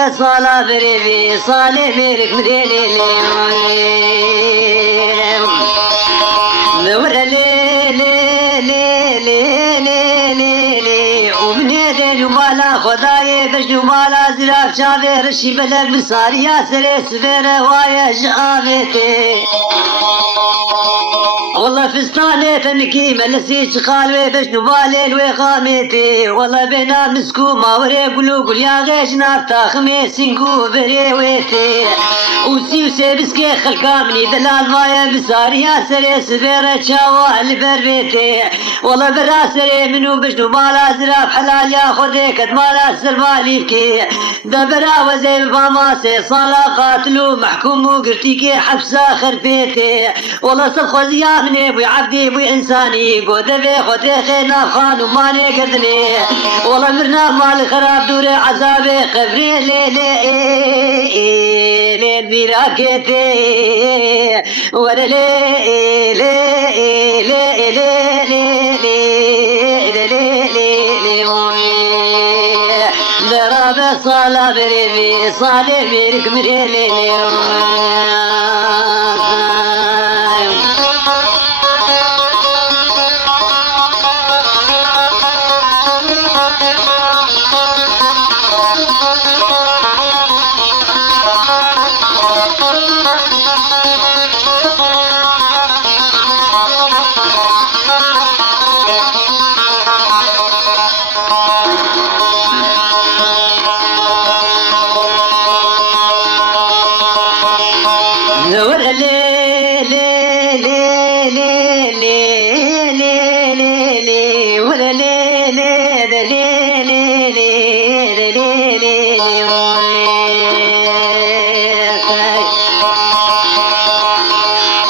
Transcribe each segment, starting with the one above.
درابة صالة بريبي صالي بيرك مديني دور لي لي لي لي لي لي لي ومني جمالا خداي بش جمالا زراف شافي رشي بلد بصاريا سري سفيرة وايا جابتي والله فستاني فمكي ملسي شخالوي بش نبالي الوي والله بينا مسكو ما وري قلو يا غيش نافتا خميسين كو بريويتي وسي بسكي خلقا مني دلال مايا بساريا سري سفيرة شاوة البربيتي والله براسري منو بش نبالا زراف حلال يا خودي كد مالا سربالي بكي دبرا وزي باماسي صالا قاتلو محكوم وقرتيكي حبسا خربيتي والله صدخو زيا مني ابوي عبدي ابوي انساني قود بي خوتي خينا خان وماني قردني والله مرنا مال خراب دوري عذابي قبري لي لي لي ميراكيتي ولا لي لي لي لي لي درابة صالة بريبي صالي بيرك مريلي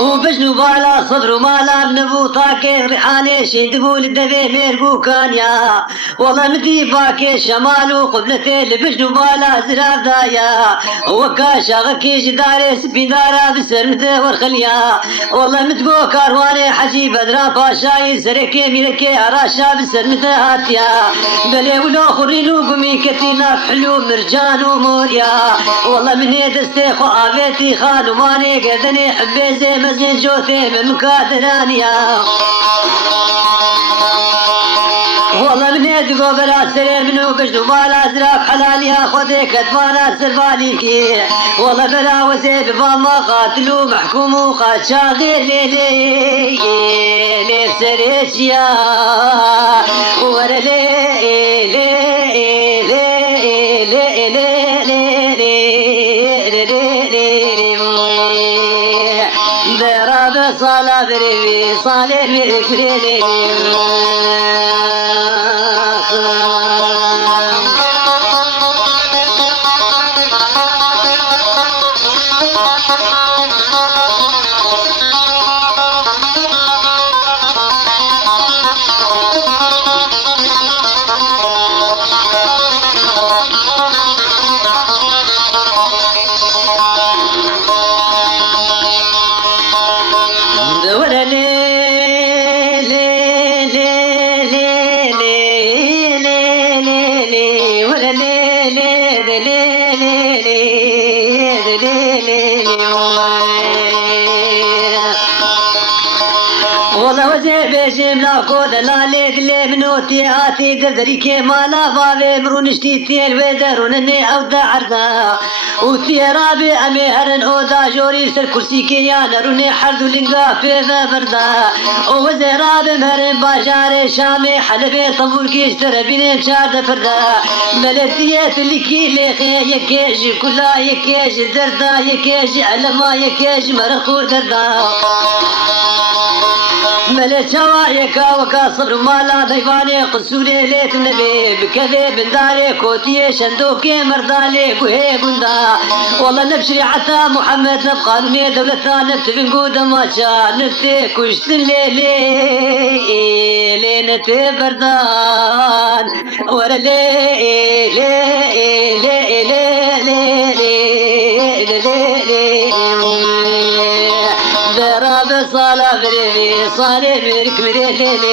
وبجنو بالا صبر ومالا بنبو طاكي ريحاني شندبو للدبي ميربو كانيا والله مدي باكي شمال وقبلتي لبجنو بالا زراف دايا وكا شاغكي جداري سبيدارا بسرمته والخليا والله مدبو كارواني حجي بدرا باشاي سركي ميركي عراشا بسرمته هاتيا بلي ولو خرينو قمي كتينا حلو مرجان وموريا والله مني دستي خو آبيتي خانو ماني قدني حبي زي مزين جوتي من مكادرانيا والله من يدقو بلا سري منو بجدو بالا زراف حلاليا خودي كتبانا سربالي كي والله بلا وزيب باما قاتلو محكومو قاد شاغي لي لي لي سريشيا ورا لي لي لي لي لي درابة صالة بريبي صالي بيرك مريلي والله وزي بيجيم لا قود لا ليك لي منوتي آتي دردري كي مالا فاوي مرونشتي تيل ويدرونني أودا عرضا وتي رابي أمي هرن أودا جوري سر كرسي كي يانروني حردو لنقا في بردا وزي رابي مهرن باجاري شامي حلبي طبول كيش تربيني شارد فردا ملتيات اللي كي ليخي يكيش كلا يكيش دردا يكيش علما يكيش مرخو دردا ملت شوايكا وكا صبر مالا ضيفاني قصوري ليت النبي بكذب داري كوتي شندوكي مردالي بوهي بندا والله نبشري حتى محمد نبقى نمي دولتنا نبتي بنقود ماشا نبتي كشت الليلي لينتي بردان ورا لي لي لي لي لي دراب صالة بريبي صالي بيرك مريلي